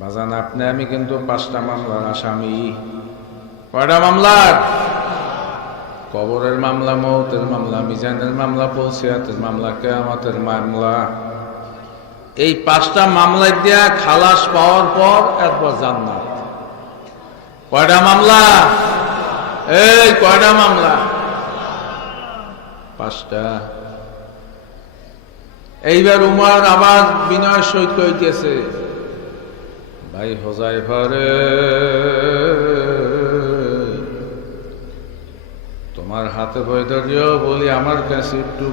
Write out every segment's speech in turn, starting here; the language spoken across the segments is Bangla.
বাজান আপনি আমি কিন্তু 5টা মামলার আসামি। কয়টা মামলার? কবরের মামলা, মৌতের মামলা, মিজানের মামলা, পৌঁছিয়াতের মামলা, কিয়ামতের মামলা। এই 5টা মামলায় দিয়া খালাস পাওয়ার পর এরপর জান্নাত। কয়টা মামলা? এই কয়টা মামলা? 5টা। এইবার উমর আবার বিনয়ের সহিত কইতেছে, ভাই হোজাইফা রে, তোমার হাতে ভয় ধরিও বলি আমার কাছে একটু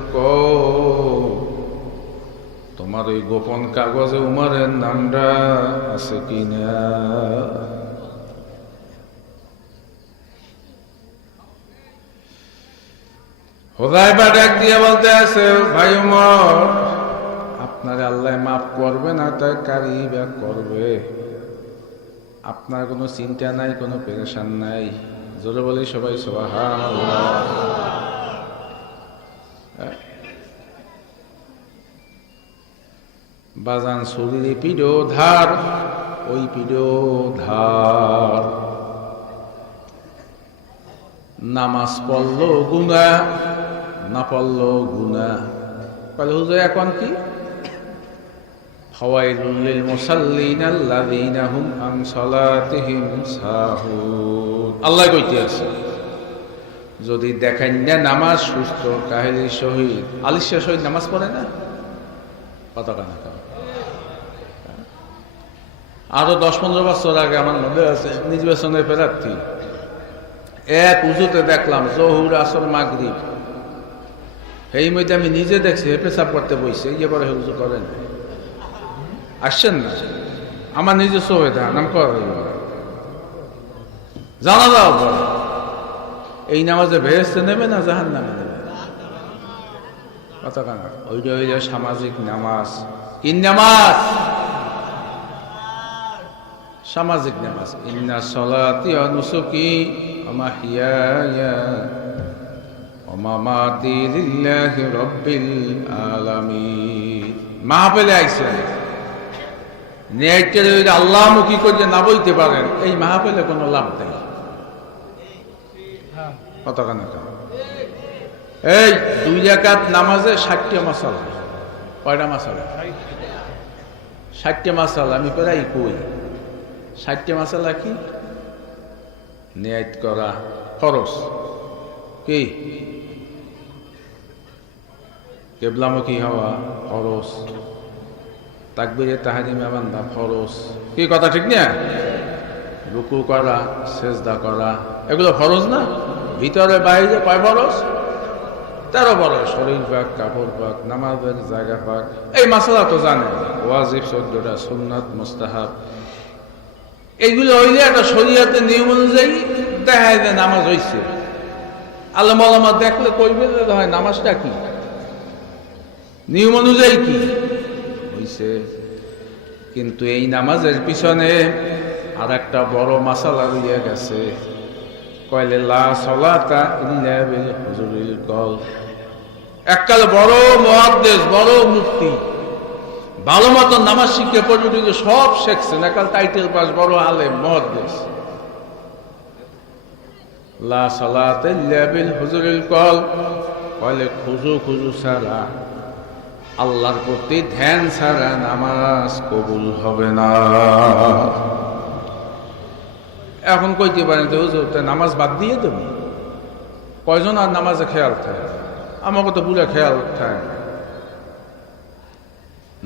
তোমার ওই গোপন কাগজে উমরের নামটা আছে কিনা। হোজাইফা ডাক দিয়ে বলতে আছে, ভাই উমর, আপনার আল্লাহ মাফ করবে না তাই কারি বা করবে? আপনার কোনো চিন্তা নাই, কোনো পেরেশান নাই। জোরে বলি সবাই সুবহানাল্লাহ। বাজান শরীরে পিডো ধার, ওই পিডো ধার। নামাজ পড়লো গুনাহ, না পড়লো গুনাহ। বলে হুজুর এখন কি? ফাওয়াইলুল লিল মুসাল্লিন আল্লাযীনা হুম আন সালাতিহিম সাহুন। আল্লাহ কইতে আছে, যদি দেখেন না নামাজ সুস্থ কাহিনী শহীদ, আলিশা শহীদ নামাজ পড়ে না কত কানা। আরো 10-15 বছর আগে আমার মনে আছে, নির্বাচনের প্রার্থী এক উজুতে দেখলাম জহুর, আসর, মাগরিব, এই মধ্যে আমি নিজে দেখছি পেশাব করতে বইছে, ইয়ে করে উজু করেন আসছেন না। আমার নিজে সুবিধা নাম করে জানা যাও পরে এই নামাজে ভেস্তে নেবে না জাহান নামে নেবে কত কানা। ওইটা হইল সামাজিক নামাজ। কি নামাজ? সামাজিক নামাজ। ইন্না সলাতি ওয়া নুসুকি ওয়া মাহইয়ায়া ওয়া মামাতি লিল্লাহি রাব্বিল আলামিন। মাহফিলে আইছেন, নেটে যদি আল্লাহমুখী করে না বলতে পারেন, এই মাহফিলে কোনো লাভ নেই। কত কানা। এই 2 রাকাত নামাজে 60টা মাসালা। কয়টা মাসালা? 60টা মাসালা। আমি প্রায় কই 60টা মাসালা কি? নিয়ত করা ফরজ, কি কিবলামুখী হওয়া ফরজ, তাকবীরে তাহরিমে বান্দা ফরজ, কি কথা ঠিক না? রুকু করা, সেজদা করা, এগুলো ফরজ না? ভিতরে বাইরে কয় ফরজ? 13 ফরজ। শরীর পাক, কাপড় পাক, নামাজের জায়গা পাক, এই মাসালা তো জানেন। ওয়াজিব 14টা, সুন্নাত, মুস্তাহাব, এইগুলো হইলে একটা শরীয়তের নিয়ম অনুযায়ী দেখা যায় নামাজ হইছে। আলেম ওলামা দেখলে কইবে যে হয় নামাজটা কি, নিয়ম অনুযায়ী কি হইছে। কিন্তু এই নামাজের পিছনে আর একটা বড় মাসালা রইয়া গেছে। কইলে লা সালাতা ইল্লা বিল হুজুরিল কল। এককাল বড় মুহাদ্দিস, বড় মুফতি, ভালো মতো নামাজ শিখে পর্যন্ত সব শিখছেন, একাল টাইটেল পাস, বড় আলেম মুহাদ্দিস। লা সালাতা ইল্লা বিল হুজুরিল কল। কইলে খুজু ছাড়া, আল্লাহর প্রতি ধ্যান ছাড়া নামাজ কবুল হবে না। এখন কইতে পারেন যে হুজুর নামাজ বাদ দিয়ে দেবো? কয়জন আর নামাজে খেয়াল থাকে? আমাকে তো পুরো খেয়াল থাকে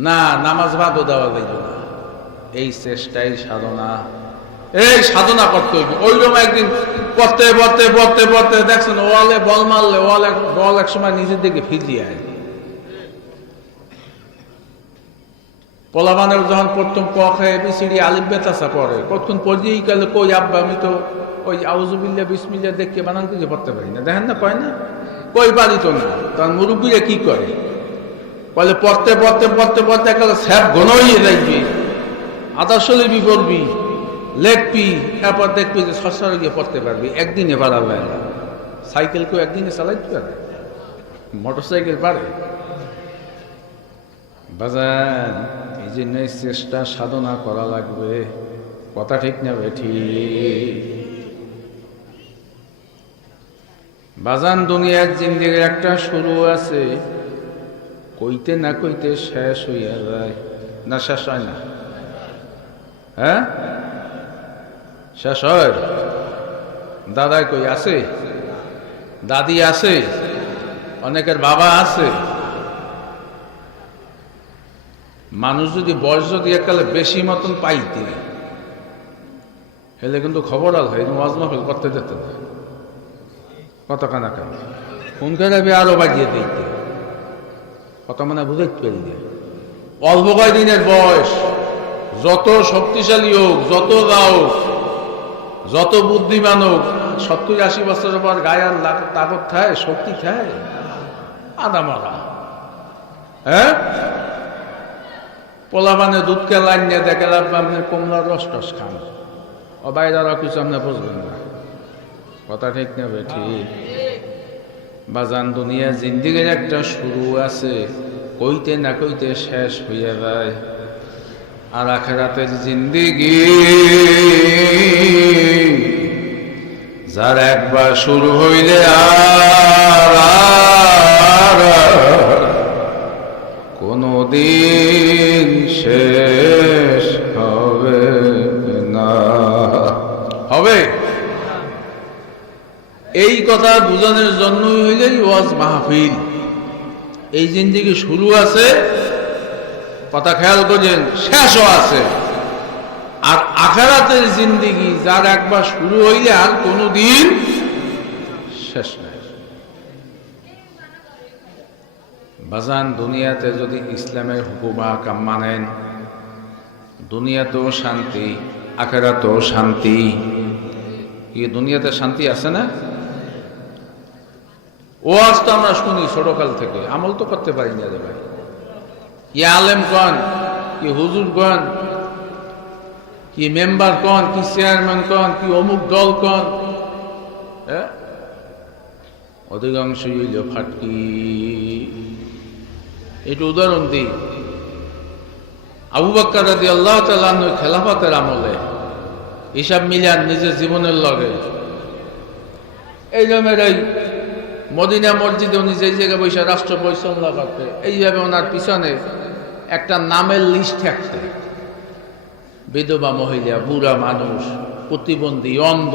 না, নামাজ বাদও দেওয়া যাইল না। এই চেষ্টাই সাধনা, এই সাধনা করতে হইবে। ওইরকম একদিন পড়তে পড়তে পড়তে পড়তে দেখছেন ওয়ালে বল মারলে বল এক সময় নিজের দিকে ফিরিয়ে আয়। পোলাবানের যখন প্রথম ক খায় বিসিডি আলিফ বেতাসা পড়ে, কতক্ষণ পড়িয়েই গেলে কই আব্বা আমি তো ওই আউযুবিল্লাহ বিসমিল্লাহ দেখে বানান কিছু পড়তে পারি না। দেখেন না, কয় না কই পারি তো না। তখন মুরব্বীরা কি করে, বলে পড়তে পড়তে পড়তে পড়তে একটা স্যাপ ঘন হয়ে যাইবি, আদর্শলে পড়বি, লেখবি, এরপর দেখবি যে সসরে গিয়ে পড়তে পারবি। একদিনে পারা যায় না। সাইকেল কেউ একদিনে চালাইতে পারে? মোটর সাইকেল পারে? বাজান এই জন্য চেষ্টা সাধনা করা লাগবে। কথা ঠিক না বেঠি? বাজান দুনিয়ার জিন্দেগির একটা শুরু আছে, কইতে না কইতে শেষ হইয়া যায়। না শেষ হয় না? হ্যাঁ, শেষ হয়। দাদাই কই আছে, দাদি আছে, অনেকের বাবা আছে। মানুষ যদি বয়স যদি এককালে বেশি মতন পাইতে হেলে কিন্তু খবর আল হয় ওয়াজ মাহফিল করতে যেত না। কত কানা কেন ফোন করে আরো বাড়িয়ে দিতে, কত মানে বুঝাইতে পারি না। অল্প কয়দিনের বয়স, যত শক্তিশালী হোক, যত গাওক, যত বুদ্ধিমান হোক, 70-80 বছরের পর গায়ে আর তাকত খায়, শক্তি খায়, আদা মারা। হ্যাঁ, পোলা মানে দুধকে লাইন নিয়ে দেখে আপনি কমলার রস টস খান, ও বাইরে কিছু আপনি বুঝবেন না। কথা ঠিক নেবে ঠিক? বাজান দুনিয়া জিন্দিগির একটা শুরু আছে, কইতে না কইতে শেষ হইয়া যায়। আর আখিরাতের জিন্দিগি যার একবার শুরু হইলে আর কোনদিন শেষ হবে না। হবে এই কথা বুঝানোর জন্যই হইলেই ওয়াজ মাহফিল। এই জিন্দিগি শুরু আছে, কথা খেয়াল করছেন, শেষও আছে। আর আখিরাতের জিন্দিগি যার একবার শুরু হইলে আর কোনদিন শেষ নাই। বাজান দুনিয়াতে যদি ইসলামের হুকুম আহকাম মানেন, দুনিয়াতেও শান্তি, আখিরাতেও শান্তি। কি দুনিয়াতে শান্তি আছে না? ওয়াজ তো আমরা শুনি ছোটকাল থেকে, আমল তো করতে পারি না রে ভাই। কি আলেম কন, কি হুজুর কন, কি মেম্বার কন, কি চেয়ারম্যান কন, কি অমুক দল কন, অধিকাংশই হইল ফাটকি। এটা উদাহরণ দিই, আবু বকর রাদিয়াল্লাহু তাআলা আনহু খেলাফতের আমলে হিসাব মিলান নিজের জীবনের লগে। এই জমের এই মদিনা মসজিদে উনি যে জায়গায় বসে রাষ্ট্র পরিচালনা করতে, এইভাবে ওনার পিছনে একটা নামের লিস্ট থাকতে, বিধবা মহিলা, বুড়া মানুষ, প্রতিবন্ধী, অন্ধ,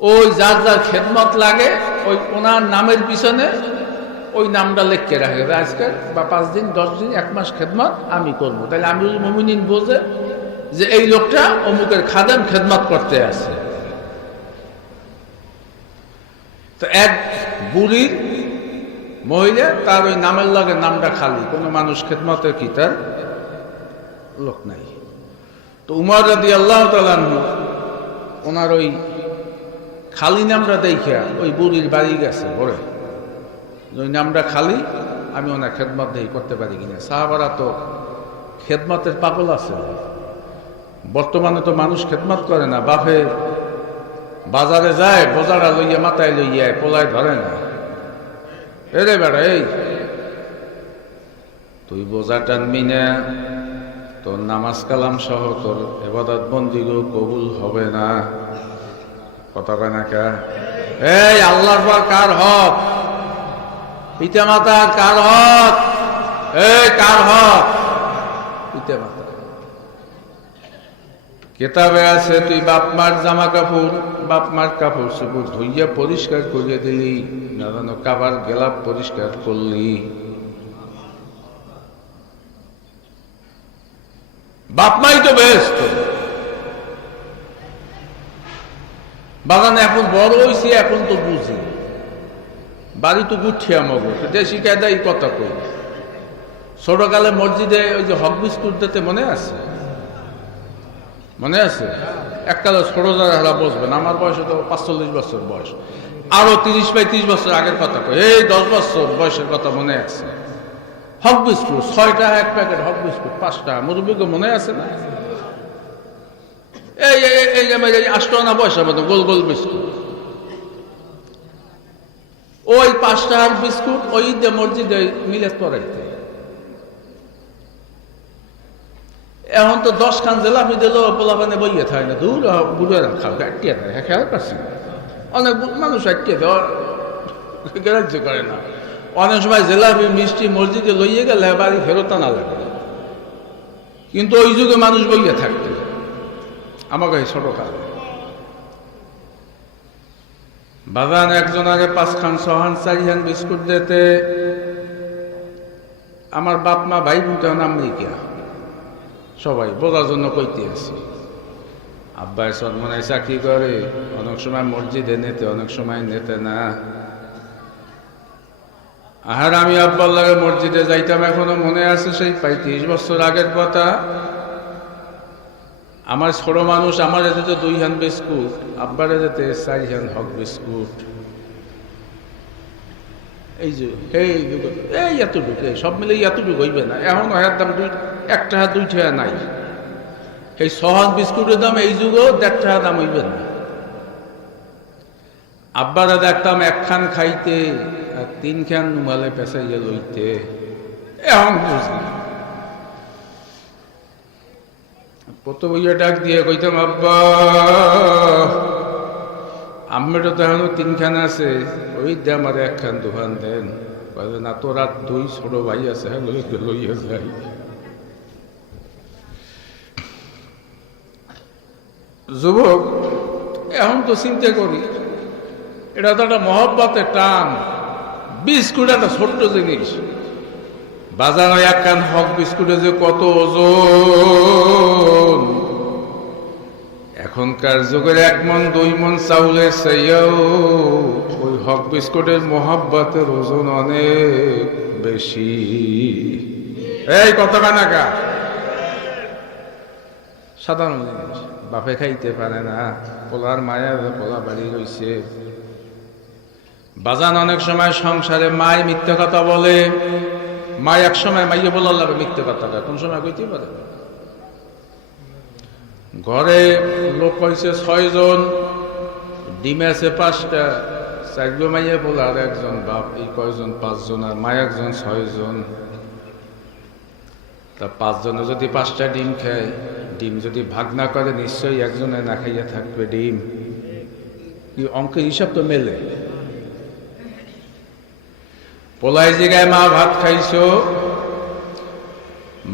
ওই যার যার খেদমত লাগে ওই ওনার নামের পিছনে ওই নামটা লিখে রাখে, আজকে বা 5 দিন 10 দিন 1 মাস খেদমত আমি করবো। তাহলে আমিরুল মুমিনিন বোঝে যে এই লোকটা অমুকের খাদেম খেদমত করতে আছে। তো এক বুড়ির মহিলা, তার ওই নামের লাগে নামটা খালি, কোনো মানুষ খেদমতের কি তার লোক নাই। তো উমর রাদিয়াল্লাহু তাআলা আনহু ওনার ওই খালি নামটা দেখিয়া ওই বুড়ির বাড়ি গেছে ঘরে, ওই নামটা খালি, আমি ওনার খেদমত দেই করতে পারি কিনা। সাহাবারা তো খেদমতের পাগল আছে। বর্তমানে তো মানুষ খেদমত করে না, বাপে বাজারে যায়, বোঝাটা লইয়া মাথায় লইয়া পোলায় ধরে না। এরে বেড়া, এই তুই বোঝা টানবি না, তোর নামাজ কালাম সহ তোর ইবাদত বন্দিগো কবুল হবে না। কথা কয় না কা? এই আল্লাহর পর কার হক? পিতা মাতা কার হক? এই কার হক? পিতা মাতা। কেতাবে আছে তুই বাপ মার জামা কাপড়, বাপ মার কাপড় চোপড় ধুইয়া পরিষ্কার করিয়ে দিলি, না জানো কাবার গেলাপ পরিষ্কার করলি। বাপ মাই তো ব্যস্ত। বাগানে এখন বড় হয়েছি, এখন তো বুঝি, বাড়ি তো গুঠিয়া মগো দেশি কায়দা এই কথা কই। ছোটকালে মসজিদে ওই যে হক বিস্কুট দিতে মনে আছে? মনে আছে? এককালে ছোট যারা বসবেন, আমার বয়সে তো 45 বছর বয়স, আরো 30-35 বছর আগের কথা কই, এই 10 বছর বয়সের কথা মনে আছে। হক বিস্কুট 6 টাকা এক প্যাকেট, হক বিস্কুট 5 টাকা, মুরব্বীকে মনে আছে না? এই এই 8 টাকা পয়সার মতো গোল গোল বিস্কুট, ওই 5 টাকার বিস্কুট ওই ঈদে মসজিদে মিলাদ পড়াইতে। এখন তো 10 খান জেলাপি দিল পোলাপানে বইয়ে থাকে না, দূর বুড়ে খাও আটটিয়ে দেয়, হ্যাঁ খেয়াল পাচ্ছি না। অনেক মানুষ আটটিয়ে দেওয়ার গ্রাহ্য করে না। অনেক সময় জেলাপি মিষ্টি মসজিদে লইয়ে গেলে বাড়ি ফেরত না লাগে, কিন্তু ওই যুগে মানুষ বইয়ে থাকতো। আমাকে ছোট কাল বাগান একজন আগে 5 খান 6 খান 4 খান বিস্কুট দিতে, আমার বাপ মা ভাই বোন তখন আমেরিকা, সবাই বোঝার জন্য কইতে আসি। আব্বাই সন্মনায় চাকরি করে, অনেক সময় মসজিদে নিতে, অনেক সময় নিতে না। আর আমি আব্বার লাগে মসজিদে যাইতাম, এখনো মনে আছে সেই 35 বছর আগের কথা। আমার ছোট মানুষ আমার যেতে 2 খান বিস্কুট, আব্বারে যেতে 4 খান হক বিস্কুট। এই যে এই এতটুকু, সব মিলে এতটুকু হইবে না। এখন এর দাম 1 টাকা 2 টাকা নাই। এই 6 খান বিস্কুটের দাম এই যুগেও 1.5 টাকা দাম হইবে না। আব্বারা দেখতাম 1 খান খাইতে আর 3 খান নুমালে পেঁচাইয়া লইতে। এখন বুঝলি কত বইয়া ডাক দিয়ে কইতাম, আব্বা আম্মেটা তো এখনো 3 খান আছে, ওই দে আমার 1 খান 2 খান দেন। না তোর আর 2 ছোট ভাই আছে, হ্যাঁ লইয়া যাই। যুবক এখন তো চিন্তা করি, এটা তো একটা মহব্বতের টান। বিস্কুট একটা ছোট্ট জিনিস, বাজানো 1 খান হক বিস্কুটে যে কত ওজন। এখনকার যুগের 1 মন 2 মন চাউলের চাইয়াও ওই হক বিস্কুটের মহব্বতের ওজন অনেক বেশি। এই কত কানাকা সাধারণ জিনিস, বাপে খাইতে পারে না, পোলার মায়া, পোলা বাড়ি রইছে। বাজান অনেক সময় সংসারে মায় মিথ্যে কথা বলে, মা এক সময় মাইয়ে বলার লাগে মিথ্যে কথা, কোন সময় কইতে পারে। ঘরে লোক হয়েছে 6 জন, ডিমে আছে 5টা, 4 মাইয়ে বলে আর 1 জন বাপ, এই কয়জন 5 জন, আর মা 1 জন 6 জন। তা 5 জনে যদি 5টা ডিম খায়, ডিম যদি ভাগ না করে নিশ্চয়ই 1 জনে না খাইয়া থাকবে ডিম। অঙ্কের হিসাব তো মেলে। পোলাই জিগায় মা ভাত খাইছো,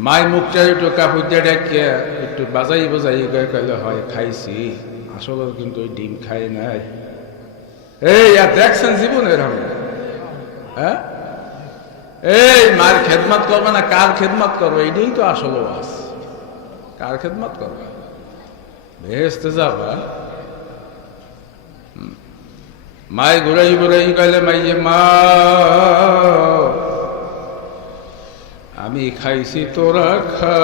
মায় মুখটা একটু কাপড় দিয়ে ডেকে একটু বাজাই বাজাই কইলে হয় খাইছি, আসলে কিন্তু ওই ডিম খাই নাই। এই আর দেখছেন জীবনের হবে, হ্যাঁ? এই মার খেদমত করবে না, কার খেদমত করবে? এইটাই তো আসলে ওয়াজ। কার খেদমত করবে? বেহেশতে যাবা, মায় ঘুরাই ঘুরাই কইলে মাইয়ে, মা আমি খাইছি তোরা খা।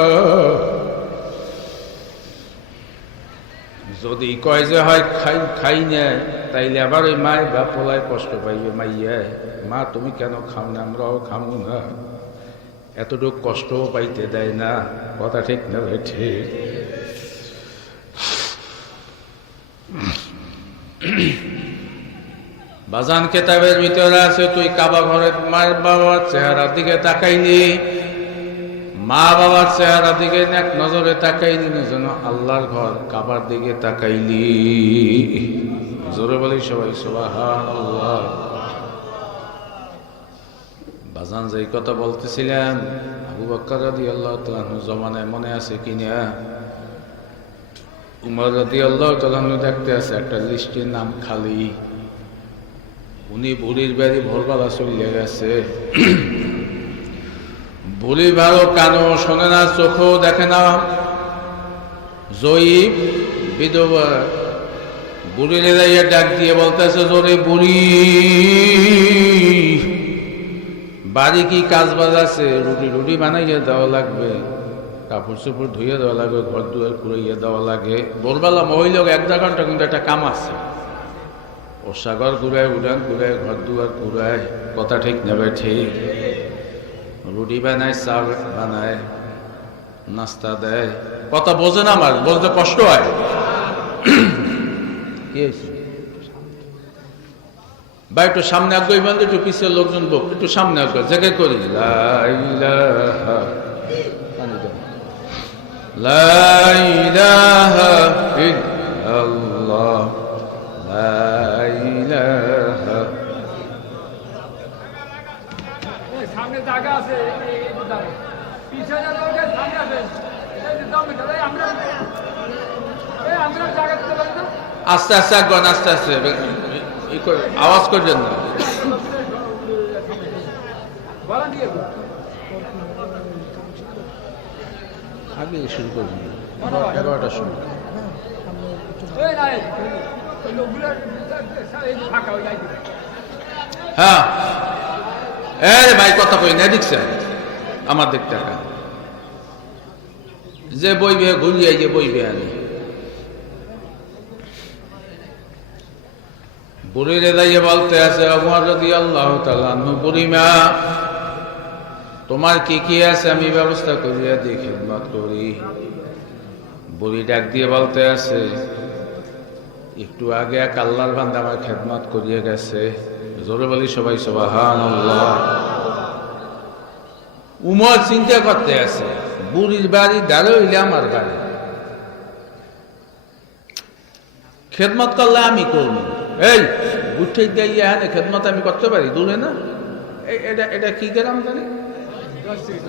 যদি কয় যে হয় খাই না, তাইলে আবার ওই মায় বা পোলায় কষ্ট পাইবে। মাইয়া, মা তুমি কেন খাও না? আমরাও খাবো না। এতটুকু কষ্টও পাইতে দেয় না। কথা ঠিক না ভাই? ঠিক। বাজান কেতাবের ভিতরে আছে, তুই কাবা ঘরে মায়ের বাবার চেহারার দিকে তাকাইনি, মা বাবার চেহারা দিকে এক নজরে তাকাইলি না, যেন আল্লাহর ঘর কাবার দিকে তাকাইলি। জোরে বলি সবাই সুবহানাল্লাহ। বাজান যেই কথা বলতেছিলাম, আবু বকর রাদিয়াল্লাহু তাআলা জমানায় মনে আছে কিনা? উমর রাদিয়াল্লাহু তাআলা দেখতে আছে একটা লিস্টের নাম খালি। উনি বুড়ির বাড়ি ভোরবেলা চলে গেছে। বুড়ি ভালো কানও শোনে না, চোখও দেখে না, জয়ীব বিধবা। বুড়ির এলাইয়া ডাক দিয়ে বলতেছে, জোরে বুড়ি, বাড়ি কি কাজ বাজ আছে? রুটি বানাইয়া দেওয়া লাগবে, কাপড় চোপড় ধুইয়া দেওয়া লাগবে, ঘর দুয়ার কুড়াইয়া দেওয়া লাগে। ভোরবেলা মহিলা 1.5 ঘন্টা কিন্তু একটা কাম আছে। ও সাগর ঘুরায়, উড়ান ঘুরায়, ঘর দুয়ার ঘুরায়। কথা ঠিক নেবে? ঠিক। রুটি বানায়, চা বানায়, নাস্তা দেয়। কথা বোঝে না, আমার বলতে কষ্ট হয়। বা একটু সামনে আগ্রহী বন্ধু, একটু পিছিয়ে লোকজন বোক, একটু সামনে আগ্রহ জায়গায় করি। লা ইলাহা ইল্লাল্লাহ, লা ইলাহা। সামনে জায়গা আছে, পিছনে লোকের সামনে আছে, আমরা জায়গা দিতে পারি না। আস্তে আস্তে আগুন, আস্তে আস্তে, আওয়াজ করবেন না। আগে শুরু করবেন, 11টার সময়। হ্যাঁ, ভাই কথা কই না, দেখছেন আমার দেখতে যে বইবে ঘুরিয়ে যে বইবে আনি বুড়িরে দাইয়ে বলতে আছে, ওমর রাদিয়াল্লাহু তাআলা আনহু, বুড়িমা তোমার কি কি আছে আমি ব্যবস্থা করিয়া দিই, খেদমত করি। বুড়ি ডাক দিয়ে বলতে আছে, একটু আগে এক আল্লাহর বান্দা আমার খেদমত করিয়ে গেছে। জোরে বলি সবাই সুবহানাল্লাহ। উমর চিন্তা করতে আছে, বুড়ির বাড়ি দাঁড়ো হইলে আমার বাড়ি, খেদমত করলে আমি করব। এই উঠে গিয়ে হ্যাঁ খেদমত আমি করতে পারি, দূরে না। এটা এটা কি গ্রাম জানি,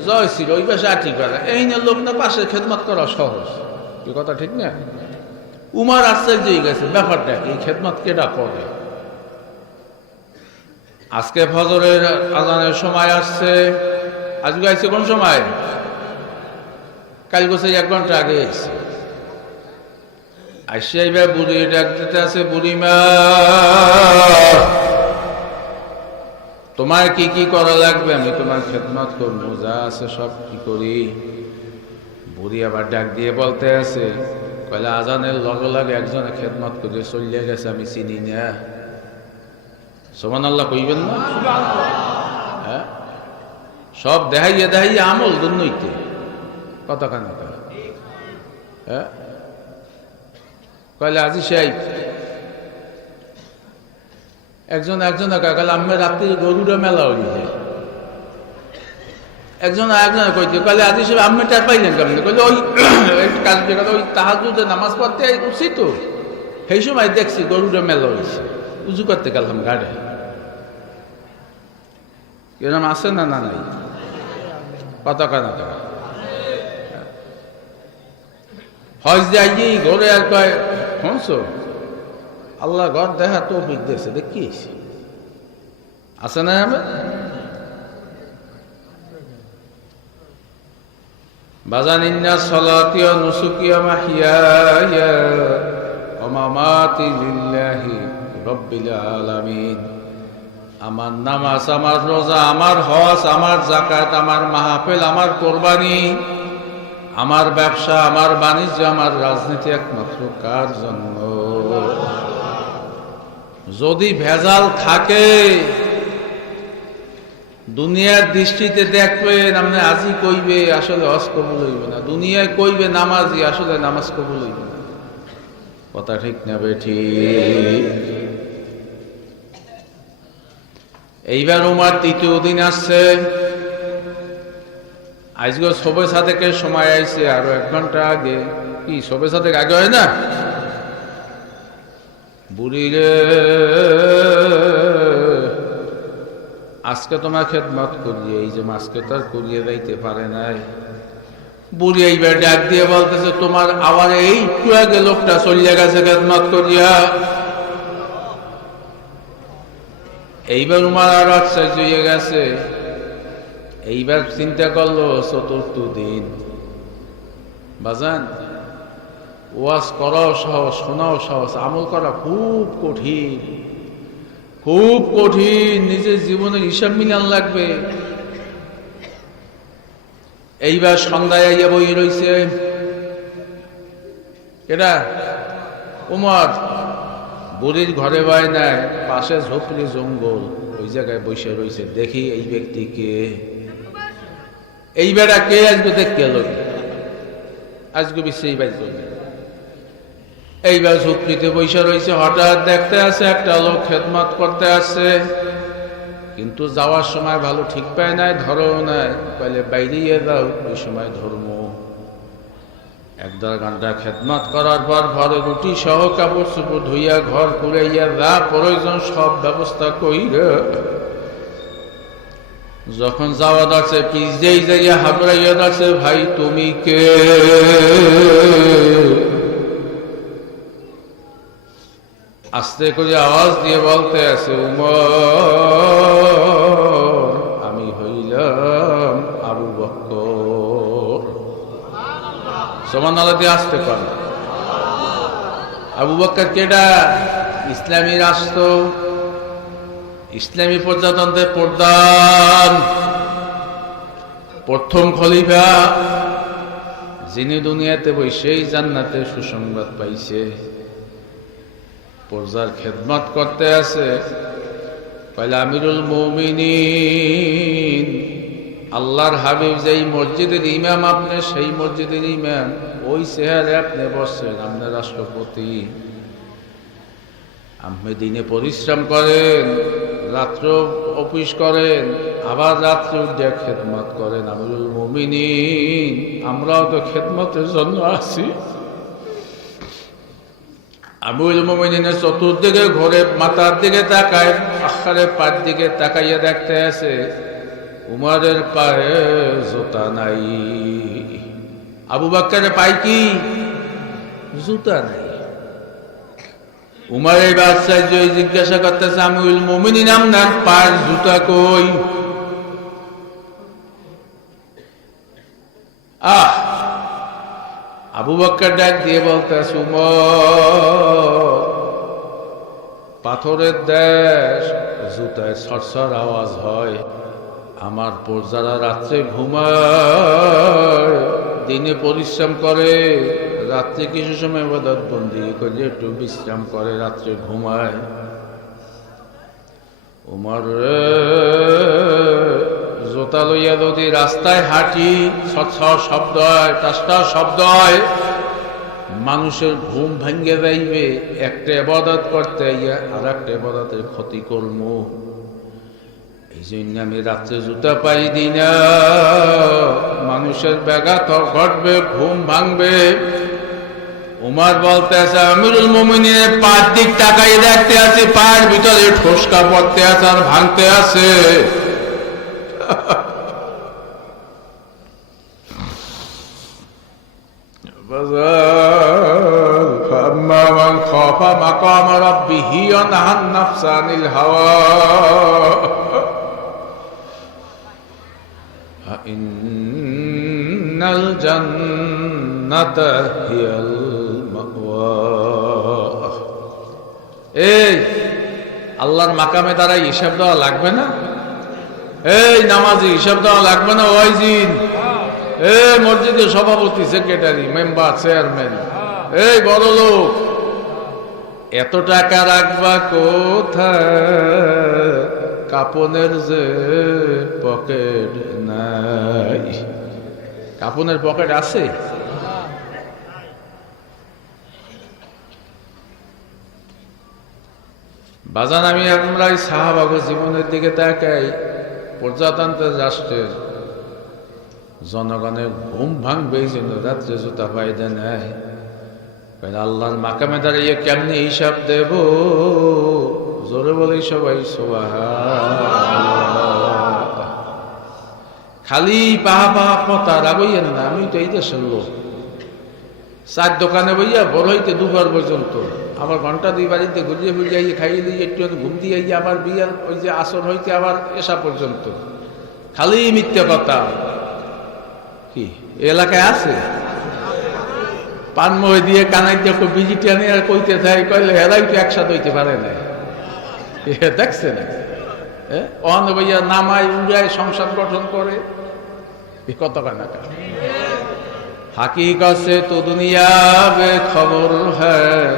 জয়শ্রী, ওই পাশে আটি করা, এই না লোক না পাশে খেদমত করা সহজ, কি কথা ঠিক না? উমর আশ্চর্য হয়ে গেছে, ব্যাপারটা কি, খেদমত কেডা করে? আজকে ফজরের আজানের সময় আসছে, আজকে আসছে কোন সময়? কাল গোছে 1 ঘন্টা আগে এসছে। আসিয়া এবার বুড়ি ডাক দিতে আছে, বুড়িমা তোমার কি কি করা লাগবে আমি তোমার খেদমত করবো, যা আছে সব কি করি। বুড়ি আবার ডাক দিয়ে বলতে আছে, কয়লা আজানের লগে লগে একজনে খেদমত করে চলিয়ে গেছে, আমি চিনি না। সুবহানাল্লাহ কইবেন না? হ্যাঁ, সব দেখাইয়া দেখাইয়া আমল দুর্নৈতে কথা কান। হ্যাঁ, কয়লা আজি সাহেব একজন কাকালে আমি রাত্রি গরুটা মেলা হইছে, একজন কইতে কয়লে আজি সাহেব আমি টের পাইলেন কেমন? কইলে ওই কাজ ওই তাহাজ্জুদে নামাজ পড়তে উঠছি তো, সেই সময় দেখছি গরুটা মেলা হয়েছে, উজু করতে গেলাম গাড়ি। এরকম আছে না? না নাই কথা কানা হজ দিয়ে ঘরে আর কয়, শুনছো আল্লাহ ঘর দেখা তো দিয়েছে, দেখিস আছে না? আমার বাজান, ইন্না সলাতি ওয়া নুসুকি ওয়া মাহইয়ায়া ওয়া মামাতি লিল্লাহি রাব্বিল আলামিন। আমার নামাজ, আমার রোজা, আমার হজ, আমার যাকাত, আমার মাহফিল, আমার কোরবানি, আমার ব্যবসা, আমার বাণিজ্য, আমার রাজনীতি একমাত্র কার জন্য? যদি ভেজাল থাকে দুনিয়ার দৃষ্টিতে দেখবেন আপনি আজি কইবে আসলে হজ কবুল হইবে না, দুনিয়ায় কইবে নামাজি আসলে নামাজ কবুল হইবে না। কথা ঠিক না বেঠি? এইবার উমার 3য় দিন আসছে, আজকে সবে সাথে সময় আইছে আরো 1 ঘন্টা আগে। কি সবে সাথে আগে হয় না? বুড়ি রে আজকে তোমার খেদমত করিয়ে, এই যে আজকে তার করিয়ে যাইতে পারে নাই। বুড়ি এইবার ডাক দিয়ে বলতেছে, তোমার আবার এই একটু আগে লোকটা চলিয়ে গেছে খেদমত করিয়া। এইবার উমার আর আশ্চর্য হয়ে গেছে, এইবার চিন্তা করলো 4র্থ দিন। বাজান, ওয়াজ করাও সহজ, শোনাও সহজ, আমল করা খুব কঠিন, খুব কঠিন। নিজের জীবনের হিসাব মিলান লাগবে। এইবার সন্ধ্যায় আইয়া বই রইছে, এটা উমর বুড়ির ঘরে বয় নাই, পাশে ঝোপড়ি জঙ্গল, ওই জায়গায় বসে রয়েছে। দেখি এই ব্যক্তিকে, এই বেড়া কে আজকে দেখতে লোক, আজকে বিশ্বেই বাই করবে। এইবার ঝুপড়িতে বসে রয়েছে, হঠাৎ দেখতে আছে একটা লোক খেদমত করতে আসছে, কিন্তু যাওয়ার সময় ভালো ঠিক পায় নাই, ধরো নাই, কইলে বাইরে যাও, ওই সময় ধর্ম। এক-দেড় ঘন্টা খেদমত করার পর ঘরে রুটি সহ কাপড় চোপড় ধুইয়া ঘর কুড়াইয়া যা প্রয়োজন সব ব্যবস্থা কইরা যখন যাওয়া যাচ্ছে পিছাই যাইয়া হাবড়াইয়া যাচ্ছে, ভাই তুমি কে? আস্তে করে আওয়াজ দিয়ে বলতে আছে, উমর, আমি হইলাম আবু বকর। সমান আলাদা আসতে পারে। আবু বকর কেডা? ইসলামী রাষ্ট্র, ইসলামী প্রজাতন্ত্রের প্রধান, প্রথম খলিফা, যিনি দুনিয়াতে বসেই জান্নাতে সুসংবাদ পাইছে। প্রজার খেদমত করতে আছে। পয়লা আমিরুল মুমিনিন, আল্লাহর হাবিব যেই মসজিদের ইমাম, আপনি সেই মসজিদের ইমাম, ওই চেহারে আপনি বসছেন, আপনার রাষ্ট্রপতি। আপনি দিনে পরিশ্রম করেন, রাত্র অফিস করেন, আবার রাত্রে উঠে খেদমত করেন। আমিরুল মুমিনিন, আমরাও তো খেদমতের জন্য আছি। আমিরুল মুমিনিনের চতুর্দিকে ঘরে মাথার দিকে তাকায়, আখারে পায়ের দিকে তাকাইয়া দেখতে আছে উমরের পায়ে জুতা নাই। আবু বকরের পায়ে কি? জুতা নাই। উমরের বাদশাহ জিজ্ঞাসা করতেছে, আমিরুল মুমিনিন, আপনার পায়ের জুতা কই? আবু বকর ডাক দিয়ে বলতেছে, উমর, পাথরের দেশ, জুতায় সরসর আওয়াজ হয়। আমার প্রজারা রাত্রে ঘুমায়, দিনে পরিশ্রম করে, রাত্রে কিছু সময় ইবাদত বন্দি করে একটু বিশ্রাম করে, রাত্রে ঘুমায়। উমর, জোতা লইয়া যদি রাস্তায় হাঁটি, সৎসর শব্দ হয়, টাস্টা শব্দ হয়, মানুষের ঘুম ভেঙে যাইবে। একটা ইবাদত করতে আর একটা ইবাদতের ক্ষতি করবো, এই জন্য আমি রাত্রে জুতা পাই দিই না। মানুষের ব্যাঘাত ঘটবে, ঘুম ভাঙবে। উমর বলতেছে, আমিরুল মুমিনের পায়ের দিক তাকাই দেখতে আছে, পায়ের ভিতরে ঠোসকা পড়তে আছে আর ভাঙতে আছে। فأما من خاف مقام ربه ونهى النفس عن الهوى فإن الجنة هي المأوى। এই আল্লাহর মাকামে দ্বারা হিসাব দেওয়া লাগবে না? এই নামাজি হিসাব দেওয়া লাগবে না? ওয়াইজিন, এই মসজিদের সভাপতি, সেক্রেটারি, মেম্বার, চেয়ারম্যান, এই বড় লোক, এত টাকা রাখবা কোথায়? কাপনের যে পকেট নাই। কাপনের পকেট আছে? বাজান, আমরা সাহাবাগো জীবনের দিকে তাকাই, প্রজাতন্ত্রের রাষ্ট্রের জনগণের ঘুম ভাঙবে এই জন্য রাত্রে জুতা পাইদে নেয়। আল্লাহর মাকামে দাঁড়িয়ে কেমনি হিসাব দেব? জোরে বলে সবাই সুবহানাল্লাহ। খালি পাহা পাহা কথা রাগইয়েন না। আমি তো এই দেশের লোক, চার দোকানে বইয়া বড় হইতে দুবার পর্যন্ত, আবার ঘন্টা দুই বাড়িতে ঘুরিয়ে ঘুরিয়ে খাইয়ে দিয়ে একটু ঘুম দিয়ে আবার বিয়ার ওই যে আসর হইতে আবার এসা পর্যন্ত খালি মিথ্যে কথা। কি এলাকায় আছে? পানময় দিয়ে কানাইতে ভিজিটানি আর কইতে থাকে, কইলে এরাই তো একসাথে হইতে পারে না। দেখছে না? অন ভাইয়া নামায় উড়ায় সংসার গঠন করে, কত কানা। হাকিকত সে তো দুনিয়া বে খবর হ্যায়।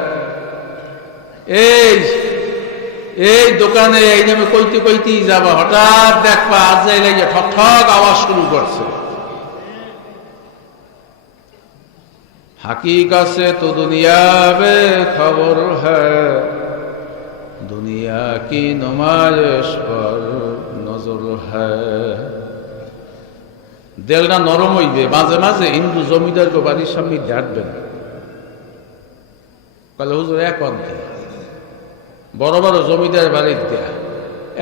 এই দোকানে এই নামে কইতে কইতেই যাবা, হঠাৎ দেখবা আজাই লাগিয়ে ঠক ঠক আওয়াজ শুরু করছে। हकीकत से तो दुनिया बेखबर है, दुनिया की नुमाइश पर नजर है। দেলটা নরম হইবে, মাঝে মাঝে হিন্দু জমিদার বাড়ির সামনে হাঁটবেন, কালে হুজুর এক অন্তে বড় বড় জমিদার বাড়ির দেয়া।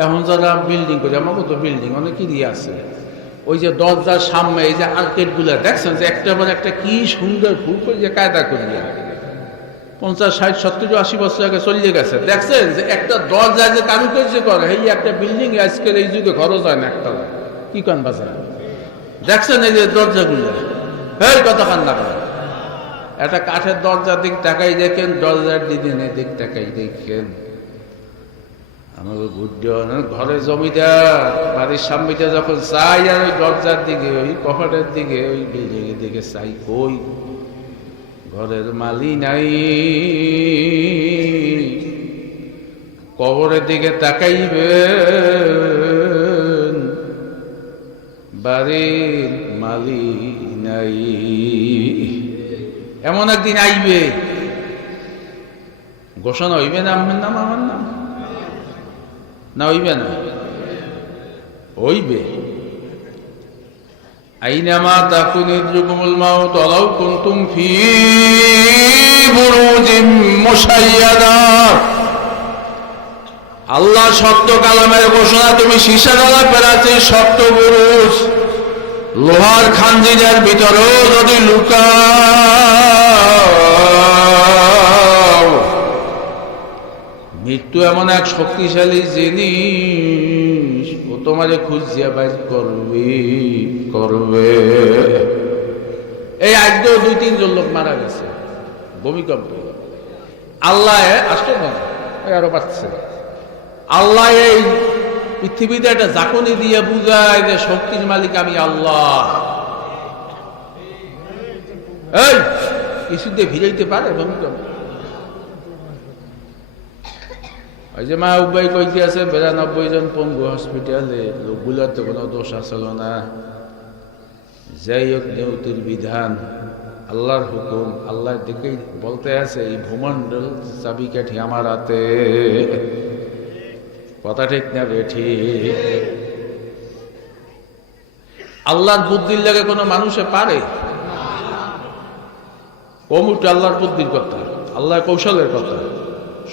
এখন যারা বিল্ডিং করে, আমাকে তো বিল্ডিং অনেক দিয়ে আছে, ওই যে দরজার সামনে এই যে আর্কেট গুলা দেখছেন যে একটা মানে একটা কি সুন্দর ফুল করে যে কায়দা করিয়া 50, 60, 70, 80 বছর আগে চলিয়ে গেছে। দেখছেন যে একটা দরজা যে কারুকার্য করে, এই একটা বিল্ডিং আজকের এই যুগে খরচ হয় না একটা, কি কান বাজার দেখছেন এই যে দরজাগুলো, এই কথা কান না করে একটা কাঠের দরজার দিক তাকাই দেখেন, দরজার ডিজাইনের দিক তাকাই দেখেন। আমাকে বুদ্ধি ঘরে জমিদার বাড়ির সামনেটা যখন চাই, আর ওই দরজার দিকে, ওই কপাটের দিকে, ওই বিল্ডিং এর দিকে চাই, কই ঘরের মালি নাই। কবরের দিকে তাকাইবেন, বাড়ির মালি নাই। এমন একদিন আইবে, ঘোষণা হইবে না আমার নাম, আমার নাম না হইবে না, হইবে। আইনামা তাকুন ইদরিকুমুল মাউত ওয়ালাউ কুনতুম ফি বুরুজিম মুশাইয়াদা। আল্লাহ শক্ত কালামের ঘোষণা, তুমি সীসাডালা পেরাতে শক্ত বুরুজ লোহার খানজিরের ভিতরেও যদি লুকাও, মৃত্যু এমন এক শক্তিশালী জিনিস, ও তোমারে খুঁজিয়া বাইর করবে। এই আজকেও 2-3 জন লোক মারা গেছে ভূমিকম্পে। আল্লাহ আসতো না, আরো পাচ্ছে। আল্লাহ এই পৃথিবীতে একটা জাকনি দিয়ে বুঝায় যে শক্তির মালিক আমি আল্লাহ। এই কিছু দিয়ে ভিড়াইতে পারে ভূমিকম্প? ওই যে মা উবাই কইতে আছে 92 জন পঙ্গু হসপিটালে, লোকগুলোর তো কোনো দোষ আসল না। যাই হোক, নিয়তির বিধান, আল্লাহর হুকুম, আল্লাহর দিকেই বলতে আছে এই ভূমণ্ডল চাবিকাঠি আমার হাতে। কথা ঠিক না বেঠি? আল্লাহর বুদ্ধির লাগে কোনো মানুষে পারে? কমুটা আল্লাহর বুদ্ধির কথা, আল্লাহর কৌশলের কথা।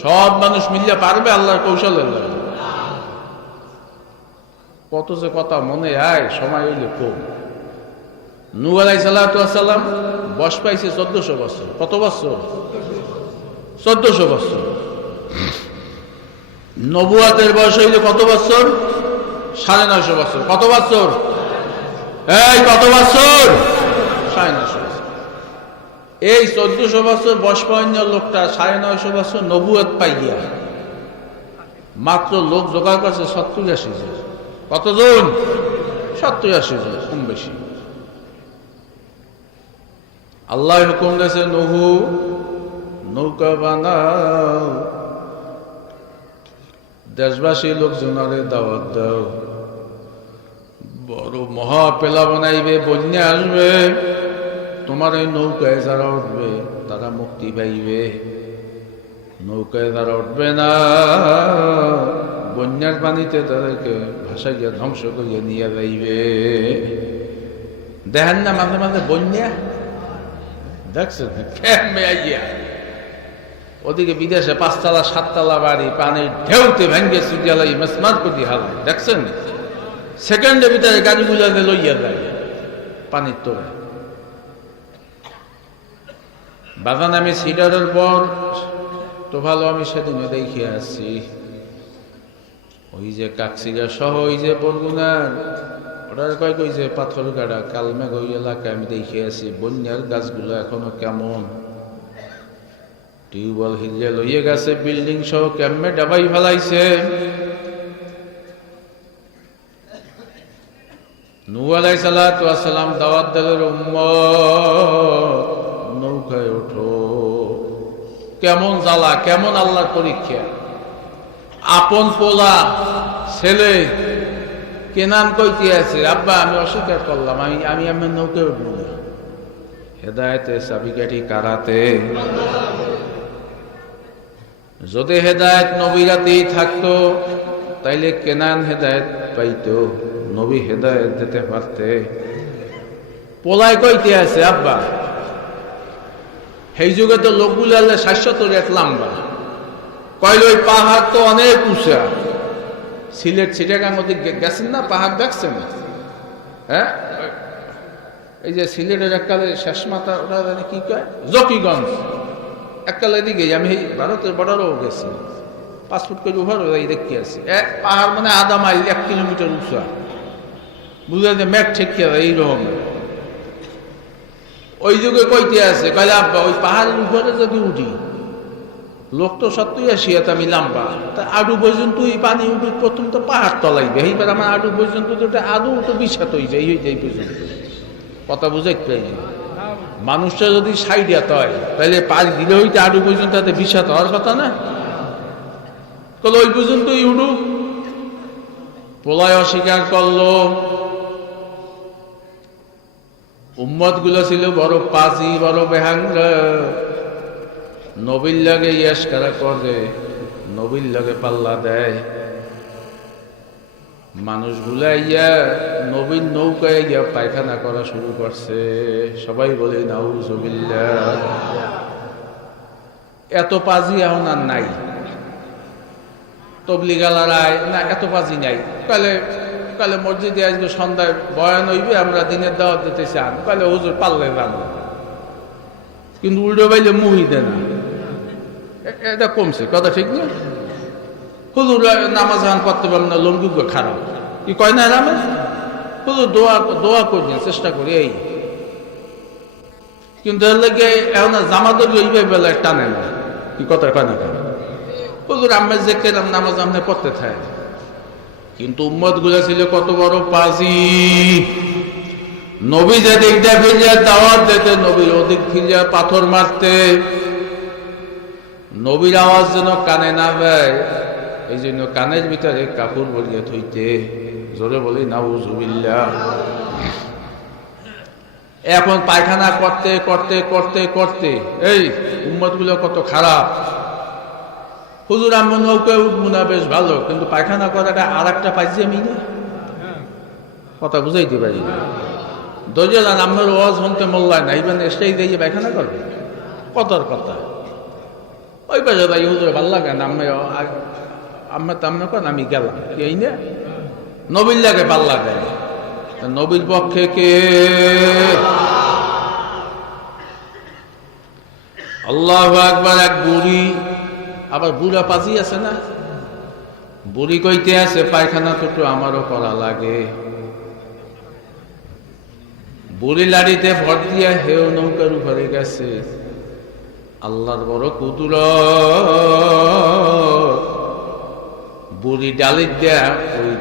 সব মানুষ মিলিয়ে পারবে আল্লাহর কৌশলের লাগে? কত যে কথা মনে আয়, সময় হইলে কম। নূহ আলাইহিস সালাম বয়স পাইছে 1400 বছর। কত বছর? 1400 বছর। নবুয়াতের বয়স হইলে কত বছর? 950 বছর। কত বছর? এই কত বছর? 950 বছর। এই 1400 বছর বয়স পাওয়ান্য লোকটা 950 বছর নবুয়াত পাইয়া মাত্র লোক জোগাড় করছে 70-80 জন। কতজন? 70-80 জন, কম বেশি। আল্লাহ হুকুম দিয়েছে, নূহ নৌকা বানাও, দেশবাসী লোকজনারে দাওয়াত দাও, বড় মহা পেলা বানাইবে, বন্যা আসবে, তোমার এই নৌকায় যারা উঠবে তারা মুক্তি পাইবে। নৌকায় যারা উঠবে না, বন্যার পানিতে তাদেরকে ভাসাইয়া ধ্বংস করিয়া নিয়ে যাইবে। দেখেন না মাঝে মাঝে বন্যা, দেখছেন কেমনে আইয়া? ওদিকে বিদেশে 5 তলা 7 তলা বাড়ি পানির ঢেউতে ভেঙ্গে সুজালাই মেসমার করে হালাই, দেখছেন? সেকেন্ডের ভিতরে গাড়িগুলো লইয়া যায় পানির তোরে। বাগান আমি সিডারের পর তো ভালো, আমি সেদিনে দেখে আসছি ওই যে কাকসিরা সহ ওই যে বরগুনার ওটার কই যে পাথর গাড়া কালমেঘ ওই এলাকায় আমি দেখে আসি বন্যার গাছগুলো এখনো কেমন টিউবওয়েল হিলিয়ে লইয়ে গেছে, বিল্ডিং সহ কেমনে ডাবাই ফেলাইছে। নূহ আলাইহিস সালাম দাওয়াত দিলেন, উম্মত নৌকায় ওঠো। কেমন জ্বালা, কেমন আল্লাহর পরীক্ষা। আপন পোলা ছেলে কেনান কইতে আছে, আব্বা আমি অস্বীকার করলাম, আমি আমার নৌকায় উঠব না। হেদায়েতে চাবিকাঠি কারাতে। যদি হেদায়েত নবীরাতেই থাকতো তাইলে কেনান হেদায়েত পাইতো, নবী হেদায়েত দিতে পারতে। পোলায় কইতে আছে আব্বা সেই যুগে তো লোকগুলো আনলে ৭০০ এক লাম্বা কইল ওই পাহাড় তো অনেক উঁচা সিলেট চিটাগাং ওদিকে গেছেন না পাহাড় দেখছেন হ্যাঁ এই যে সিলেটের এককালে শেষ মাথা ওটা কি কয় জকিগঞ্জ এককালে এদিকে আমি এই ভারতের বর্ডারও গেছি 5 ফুট করে উভার এই দেখতে আছি পাহাড় মানে আধা মাইল 1 কিলোমিটার উঁচা বুঝা যে ম্যাট ঠেকে এইরকম ওই যুগে কইতে আছে কইলে আব্বা ওই পাহাড়ের উপরে যদি উঠি লোক তো সত্যই আসিয়া আমি লাম্বা তা আডু পর্যন্ত পানি উঠুক প্রথম তো পাহাড় তলাইবে এইবার আমার আডু পর্যন্ত তো আদৌ তো বিষাত হয়ে যায় এই পর্যন্ত কথা বুঝাইতে পারি মানুষটা যদি সাইডিয়াত হয় তাহলে পাড়ি দিলে হইতে আডু পর্যন্ত তাতে বিষাত হওয়ার কথা না তাহলে ওই পর্যন্তই উঠুক প্রলয় অস্বীকার করলো উম্মত গুলো ছিল বড় পাজি বড় বেহাঙ্গা নবীর লাগে ইয়াসকারা করে নবীর লাগে পাল্লা দেয় মানুষগুলা ইয়া নবীন নৌকায় ইয়া পায়খানা করা শুরু করছে সবাই বলে নাউজুবিল্লাহ এত পাজি এখন আর নাই তবলিগালারায় না এত পাজি নাই কালে কালে মসজিদে আজকে সন্ধ্যায় বয়ান হইবে আমরা দিনের দাওয়াত দিতে চান কালে হুজুর পাল্লে যান কিন্তু উল্টো বাইলে মুহি দেয় না এটা কমছে কথা ঠিক না হুজুর নামাজ হান পড়তে পারবেন না লঙ্গি খারাপ কি কয় না রামে হুজুর দোয়া করি চেষ্টা করি এই কিন্তু এর লাগে এখন জামাদর ওইভাবে বেলা টানে না কি কথা কয় না কেন হুজুর আম্মের যে কেরাম নামাজ আমনে পড়তে থাকে কিন্তু উম্মত গুলা ছিল কত বড় পাজি নবী যে দিকটা ফিরিয়া দাওয়াত দিতে নবীর ওদিক ফিরিয়া পাথর মারতে নবীর আওয়াজ যেন কানে না দেয় এই জন্য কানের ভিতরে কাপড় বলিয়া থইতে জোরে বলি নাউজুবিল্লাহ এখন পায়খানা করতে করতে করতে করতে এই উম্মত গুলো কত খারাপ হুজুর আমি নৌকায় উঠবো না বেশ ভালো কিন্তু পায়খানা করাটা আর একটা পাইছি আমি না কথা বুঝাইতে পারি দরজান আমার ওয়াজ শুনতে মোল্লায় না ইবেন এসটাই দিয়ে পায়খানা করবে কতর কথা ওই পাশে তাই হুজুর ভাল লাগে না আমি তামনে কন আমি গেলাম কি এই না নবীর লাগে ভাল লাগে নবীর পক্ষে কে আল্লাহু আকবার এক বুড়ি আবার বুড়া পাজি আছে না বুড়ি কইতে আছে পায়খানা তো আমারও করা লাগে বুড়ি লাড়িতে ভর দিয়া হেও নৌকার উপরে গেছে আল্লাহর বড় কুদরত বুড়ি ডালির দেয়া ওই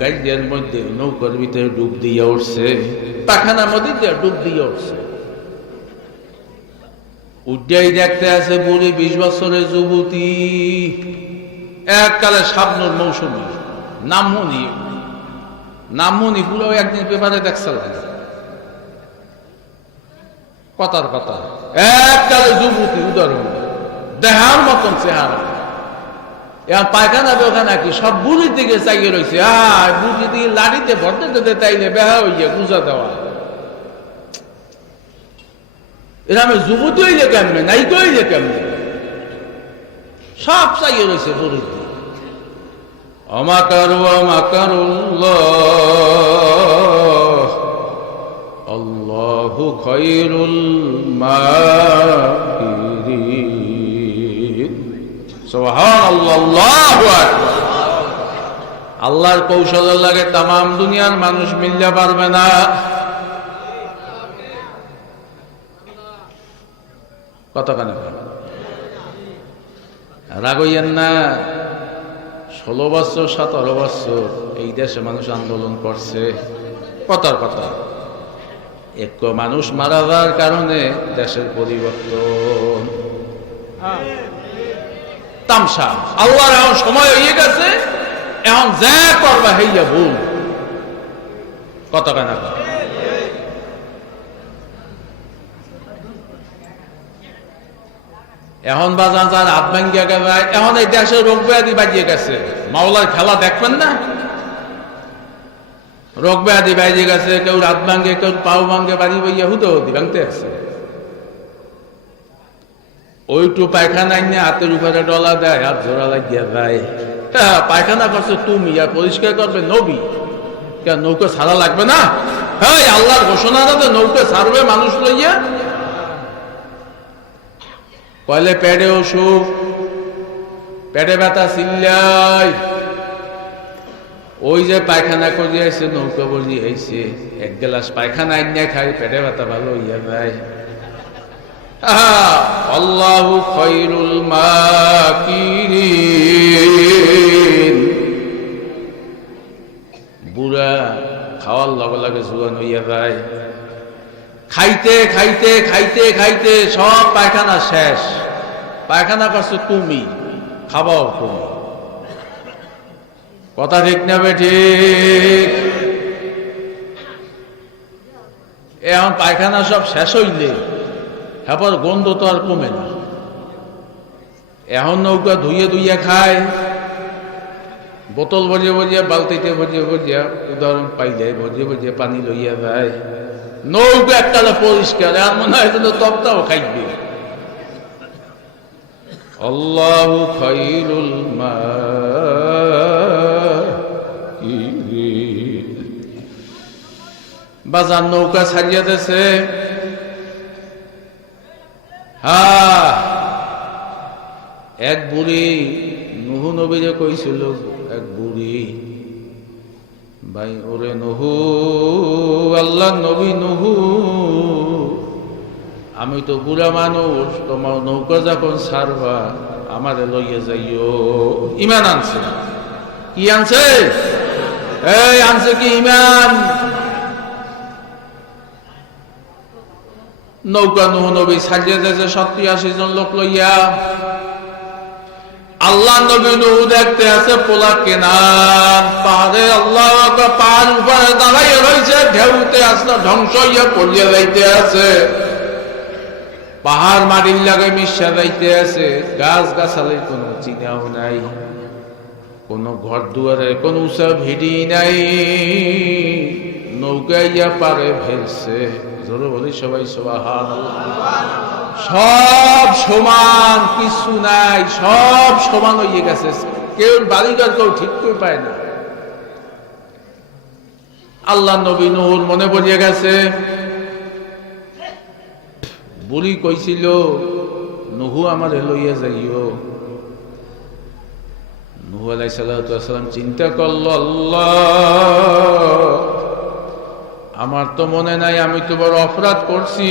গাড়ির মধ্যে নৌকার ভিতরে ডুব দিয়ে উঠছে পায়খানার মধ্যে দেয়া ডুব দিয়ে উঠছে উড্ডাই দেখতে আছে বুড়ি 20 বছরের যুবতী এককালে শাবনুর মৌসুমী নামমনি পুরো একদিন পেপারে দেখছিলেন কথার কথা এককালে যুবতী উদাহরণ দেহার মতন চেহারা এখন পায়খানা বেখানা কি সব বুড়ির দিকে চাইয়ে রয়েছে বুড়ি দিয়ে লাড়িতে ভরতে দিতে তাইলে বেহা হইয়া গুজা দেওয়া এরা আমি যুবতী হইলে কেমনে নাই কইলে কেমনে সব চাইয়ে রয়েছে বুড়ির দিকে অমাকারু অমাকারুল্লাহ আল্লাহু খায়রুল মাকিরিন সুবহানাল্লাহ আল্লাহু আকবার আল্লাহর কৌশলের লাগে तमाम দুনিয়ার মানুষ মিলতে পারবে না কতখানি রাগ হইয়েন না 16 বছর 17 বছর এই দেশে মানুষ আন্দোলন করছে কথার কথা এক মানুষ মারা যাওয়ার কারণে দেশের পরিবর্তন তামসা আল্লাহর এখন সময় হয়ে গেছে এখন যা করবা হইয়া ভুল কতখানি এখন বাজান যার হাত ভাঙ্গিয়া গেছে এখন এই দেশের রোগ ব্যাধি বাজিয়ে গেছে মাওলার খেলা দেখবেন না রোগ ব্যাধি বাইরে গেছে, কেউ রাত ভাঙ্গে, কেউ পাও ভাঙ্গে, বাড়ি বইয়া হুতো ভাঙতে আছে। ওইটু পায়খানা নিয়ে হাতের উপরে ডলা দেয়, হাত জোড়া লাগিয়া যায়। হ্যাঁ, পায়খানা করছে তুমি, আর পরিষ্কার করবে নবী। কেন নৌকা ছাড়া লাগবে না? হ্যাঁ, আল্লাহর ঘোষণা না তো নৌকা ছাড়বে মানুষ লইয়া। কয়লে পেটে অসুখ, পেটে ব্যথা চিল্লাই, ওই যে পায়খানা করিয়ে আইছে, নৌকা বলি আইছে, এক গ্লাস পায়খানা আইনা খাই, পেটে ব্যথা ভালো হইয়া যায়। আল্লাহু খায়রুল মাকিরিন। বুড়া খাওয়ার লগে লগে জুয়ান হইয়া যায়। খাইতে খাইতে খাইতে খাইতে সব পায়খানা শেষ। পায়খানা করছো তুমি, খাবাও তুমি। কথা ঠিক না ঠিক? এখন পায়খানা সব শেষ হইলে এরপর গন্ধ তো আর কমে না। এখন নৌকা ধুইয়ে ধুইয়ে খায়, বোতল ভরিয়ে ভরিয়ে, বালতিতে ভরিয়ে ভরিয়ে, উদাহরণ পাইলে ভরিয়ে ভরিয়ে পানি লইয়া যায়। নৌকা একটা পরিষ্কার, আর মনে হয় তপ্তাও খাইবে। আল্লাহু খায়রুল মাকিরিন। বাজার নৌকা ছাড়িয়ে দিয়েছে। হ্যাঁ, এক বুড়ি নুহু নবীরে কইছিল, এক বুড়ি, ভাই ওরে নুহু, আল্লাহ নবী নুহু, আমি তো বুড়া মানুষ, তোমার নৌকা যখন ছাড়বা আমারে লইয়া যাইও। ইমান আনছে। কি আনছে? এই আনছে কি ইমান? নৌকা নুহু নবী ছাড়িয়ে দিয়েছে 87 জন লোক লইয়া। আল্লাহ নবী নুহু দেখতে আছে পোলা কেনান পাহাড়ে, আল্লাহ পাহাড় উপরে দাঁড়াইয়া রয়েছে, ঢেউতে আসলে ধ্বংস হইয়া পড়িয়া যাইতে আছে। পাহাড় মাটির লাগে মিশা যাইতে আছে। গাছ গাছালে কোনো চিনাও নাই, কোন ঘর দুয়ারে কোন উঁচা ভিড়ি নাই। নৌকা ইয়া পারে ফেলছে। জোরে বলি সবাই সুবহানাল্লাহ। সব সমান, কিছু নাই, সব সমান হয়ে গেছে। কেউ বাড়িঘর কেউ ঠিক করে পায় না। আল্লাহ নবী নূর মনে পড়িয়া গেছে। বুড়ি কইছিল নুহু আমারে লইয়া যাইও। নুহু আলাইহিস সালাম চিন্তা করল, আল্লাহ আমার তো মনে নাই, আমি তো বড় অপরাধ করছি,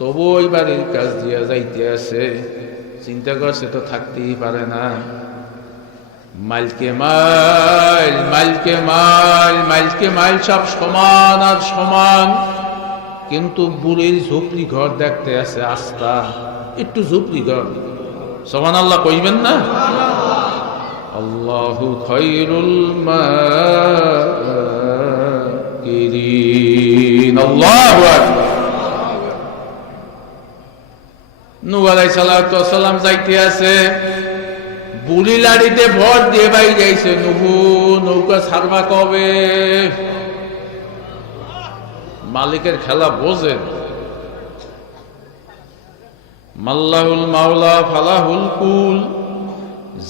তবু ওই বাড়ির কাজ দিয়া যাইতে আছে। চিন্তা করছে তো থাকতেই পারে না। মাইলকে মাইল, মাইলকে মাইল, মাইলকে মাইল সব সমান আর সমান, কিন্তু বুড়ির ঝুপড়ি ঘর দেখতে আছে আস্থা, একটু ঝুপড়ি ঘর। সুবহানাল্লাহ কইবেন না? আল্লাহু খায়রুল মাকিরিন। আল্লাহু আকবার। নূহ আলাইহিস সালাম যাইতে আছে, বুড়ি লাড়িতে ভর দিয়ে বাই যাইছে। নুহু নৌকা ছাড়বা কবে? মালিকের খেলা বোঝেন। মাল্লাহুল মাওলা ফালাহুল কুল।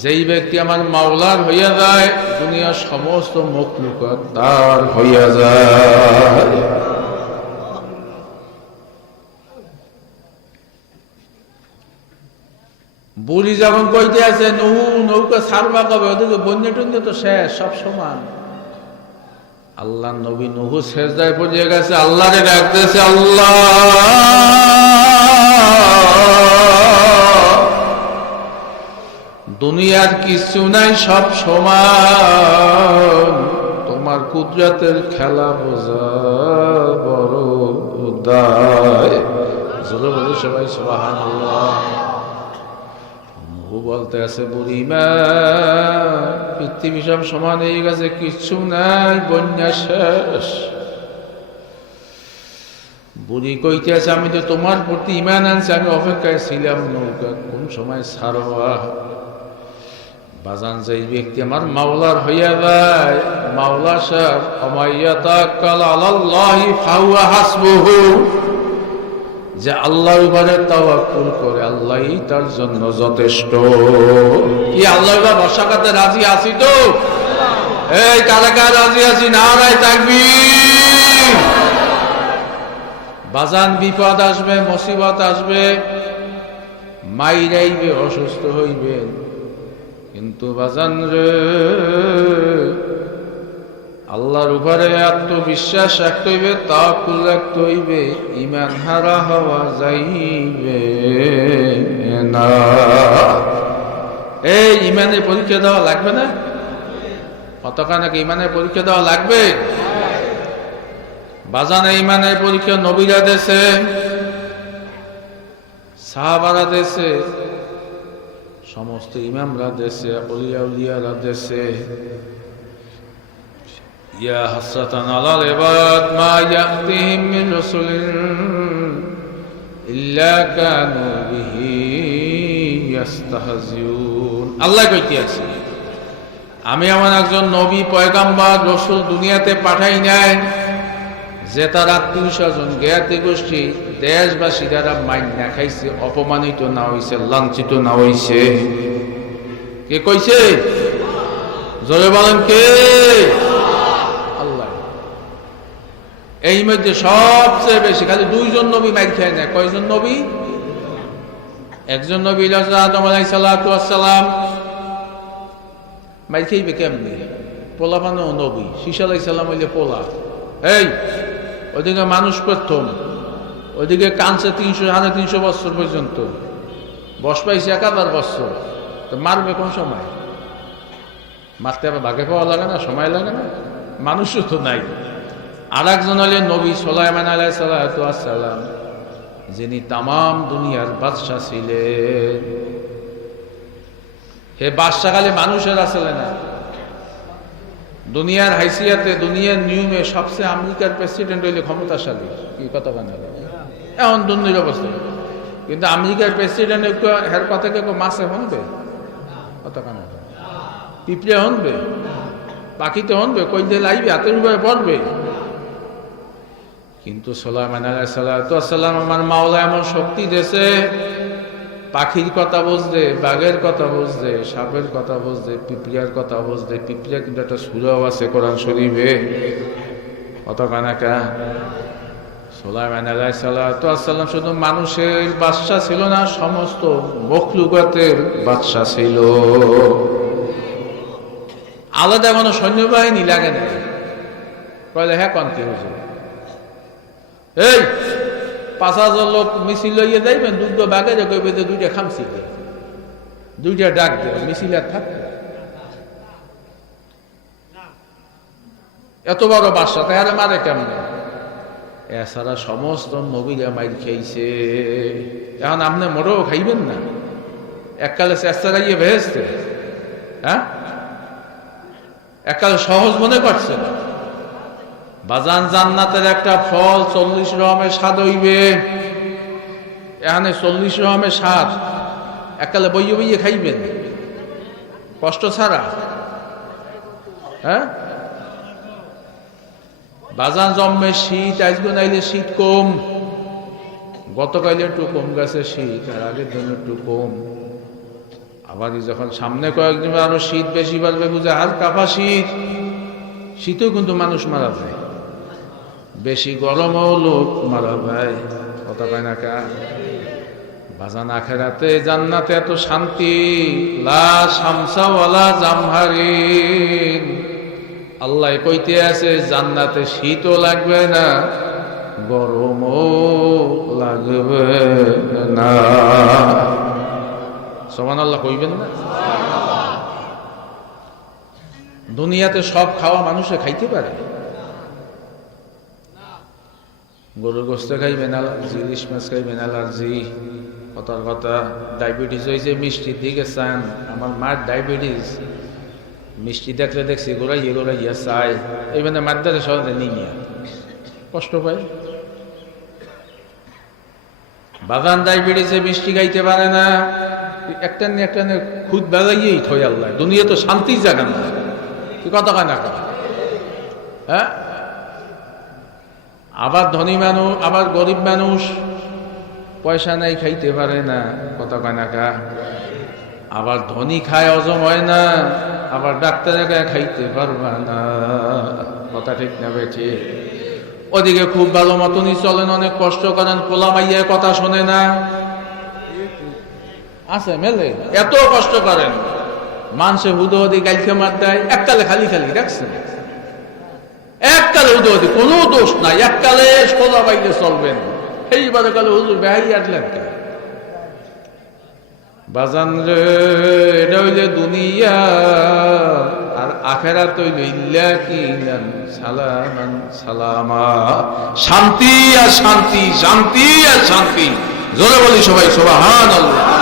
যেই ব্যক্তি আমার মাওলার হইয়া যায়, দুনিয়ার সমস্ত মখলুকাত তার হইয়া যায়। বুড়ি যখন কইতে আছে নুহু নৌকা ছাড়বা কবে, ওদেরকে বন্যা টন্যা তো শেষ, সব সমান। আল্লাহ নবী নুহু সেজদায় পড়ে গেছে, আল্লাহরে ডাকতেছে, আল্লাহ দুনিয়ার কিছু নাই, সব সমান, তোমার কুদরতের খেলা বোঝা বড় দায়। জোরে বলি সবাই সুবহানাল্লাহ। নুহু বলতে আছে, বুড়িমা পৃথিবী সব সমান হয়ে গেছে, কিচ্ছু নাই, বন্যা শেষ। বুড়ি কইতে আছে, আমি তো তোমার প্রতি ইমান আনছি, আমি অপেক্ষায় ছিলাম নৌকা কোন সময় ছাড়বা। বাজান যেই ব্যক্তি আমার মাওলার হইয়া যায়, মাওলা সাহেব অমাইয়াতাকাল আলাল্লাহি ফাহুয়া হাসবুহু, যে আল্লাহর উপরে তাওয়াক্কুল করে আল্লাহই তার জন্য যথেষ্ট। কি আল্লাহর উপর ভরসা করতে রাজি আছি তো? এই কারা কারা রাজি আছি? নারায়ে তাকবীর। বাজান বিপদ আসবে, মুসিবত আসবে, মাইরাইবে, অসুস্থ হইবে, কিন্তু বাজান রে আল্লাহর উপরে আত্মবিশ্বাস রাখতে হইবে, তাওয়াক্কুল রাখতে হইবে, ঈমান হারা হওয়া যাইবে না। এই ঈমানের পরীক্ষা দেওয়া লাগবে না? কতখানি ঈমানের পরীক্ষা দেওয়া লাগবে? বাজানে ঈমানের পরীক্ষা নবীরা দেশে, সাহাবারা দেশে, সমস্ত ইমামরা দেশে, আউলিয়া উলিয়ারা দেশে। ইয়া হাসরাতান আলাল ইবাদ মা ইয়াতিহিম মিন রাসূলিন ইল্লা কানু বিহি ইস্তাহজিউন। আল্লাহ কইতে আছে, আমি এমন একজন নবী পয়গাম্বর রাসূল দুনিয়াতে পাঠাই নাই যে তার আত্মীয় স্বজন জ্ঞাতি গোষ্ঠী দেশবাসী যারা মাইন না খাইছে, অপমানিত না হইছে, লাঞ্ছিত না হইছে। কে কইছে? জোরে বলেন কে? আল্লাহ। এই মধ্যে সবচেয়ে বেশি খালি দুইজন নবী মাইর খায় না। কয়জন নবী? একজন নবী আদম আলাইহিস সালাতু ওয়াস সালাম। মাইর খাইবে কেমনে? পোলা মানে নবী, ঈসা আলাইহিস সালাম হইলে পোলা। এই ওইদিকে মানুষ প্রথম, ওইদিকে কাঁদছে 300-350 বছর পর্যন্ত, বস পাইছে 1000 বছর, তো মারবে কোন সময়? মারতে আবার ভাগে পাওয়া লাগে না, সময় লাগে না? মানুষও তো নাই। আর একজন হলেন নবী সুলাইমান আলাইহিস সালাতু ওয়াস সালাম, যিনি তামাম দুনিয়ার বাদশা ছিলেন। হে বাদশা খালি মানুষের আসলে না, দুনিয়ার হাইসিয়াতে, দুনিয়ার নিয়মে সবচেয়ে আমেরিকার প্রেসিডেন্ট হইলে ক্ষমতাশালী। কি কথা বানাবে এখন দুর্নীতির অবস্থা, কিন্তু আমেরিকার প্রেসিডেন্ট হের কথা কেউ মাছে হনবে? কথা কানা পিঁপড়ে হনবে, পাখিতে হনবে, কই দিয়ে লাইবে, হাতের উপরে পড়বে। কিন্তু সুলাইমান আলাইহিস সালাতু ওয়াস সালাম আমার মাওলা এমন শক্তি দিয়েছে, পাখির কথা বুঝতে, বাঘের কথা বুঝতে, সাপের কথা বুঝতে, পিঁপড়ার কথা বুঝতে। পিঁপড়া কিন্তু একটা সূরাও আছে কোরআন শরীফে, কত কানাকা। সুলাইমান আলাইহিস সালাতু ওয়াস সালাম শুধু মানুষের বাদশা ছিল না, সমস্ত মখলুকাতের বাদশা ছিল। আলাদা কোনো সৈন্যবাহিনী লাগে না। কইলে হ্যাঁ কন কি হয়েছে? এই 5000 লোক মিছিল লইয়ে যাইবেন, দুটো বাগে যে কইবে যে দুইটা খামছি, দুইটা ডাক দেবে, মিছিল আর থাকবে। এত বড় বাদশা তাহারে মারে কেমনে? এছাড়া সমস্ত নবীরা মাইর খাইছে। এখন আপনি মোটেও খাইবেন না? এককালে চেষ্টা লাগিয়ে ভেসতে, হ্যাঁ এককালে সহজ মনে করছেন। বাজান জান্নাতের একটা ফল 40 রকমের স্বাদ হইবে। এখানে 40 রকমের স্বাদ, এককালে বইয়ে বইয়ে খাইবেন কষ্ট ছাড়া, হ্যাঁ। বাজান জন্মে শীত, আজকে নাইলে শীত কম, গতকালে একটু কম গেছে শীত, আর আগের দিন একটু কম। আবার যখন সামনে কয়েকদিন আরো শীত বেশি বাড়বে, বুঝে হাত কাঁপা শীত। শীতেও কিন্তু মানুষ মারা যায়, বেশি গরমও লোক মারা যায়। কথা পায় না কা? বাজান আখেরাতে জান্নাতে এত শান্তি, লা শামসা ওয়ালা জামহারিন। আল্লাহ কইতে আছে জান্নাতে শীতও লাগবে না, গরমও লাগবে না। সুবহানাল্লাহ কইবেন না? দুনিয়াতে সব খাওয়া মানুষে খাইতে পারে। গরুর গোস্ত খাইবেন অ্যালার্জি, ইলিশ মাছ খাইবেন অ্যালার্জি। কথার কথা, ডায়াবেটিস হয়েছে মিষ্টির দিকে চান। আমার মার ডায়াবেটিস, মিষ্টি দেখলে দেখছি গোড়াইয়া চায়, এইখানে মাদ্দারে সহজে নিয়ে কষ্ট পায়। বাগান ডায়াবেটিসে মিষ্টি খাইতে পারে না, একটা খুদ বেলাইয়েই থই আল্লাহ, দুনিয়া তো শান্তির জায়গা না, কি কথা কয় না কথা, হ্যাঁ? আবার ধনী মানুষ, আবার গরিব মানুষ পয়সা নাই খাইতে পারে না, কথা কয় না কা। আবার ধনী খায় হজম হয় না, আবার ডাক্তারের গায়ে খাইতে পারবা না, কথা ঠিক না বেঠি? ওদিকে খুব ভালো মতনই চলেন, অনেক কষ্ট করেন, পোলা মাইয়া কথা শোনে না, আছে মেলে, এত কষ্ট করেন, মানুষে হুদোহদি গাইলকে মার দেয়, এককালে খালি খালি দেখছেন, এককালে হুদোহদি কোনো দোষ নাই, এককালে পোলা বাইলে চলবেন, এইবারে কালে হুজুর বেহাই আটলেন কে? বাজান রে, এটা হইলে দুনিয়া, আর আখেরাত হইল ইল্লাকিনান সালামান সালামা, শান্তি আর শান্তি, শান্তি আর শান্তি। জোরে বলি সবাই সুবহানাল্লাহ।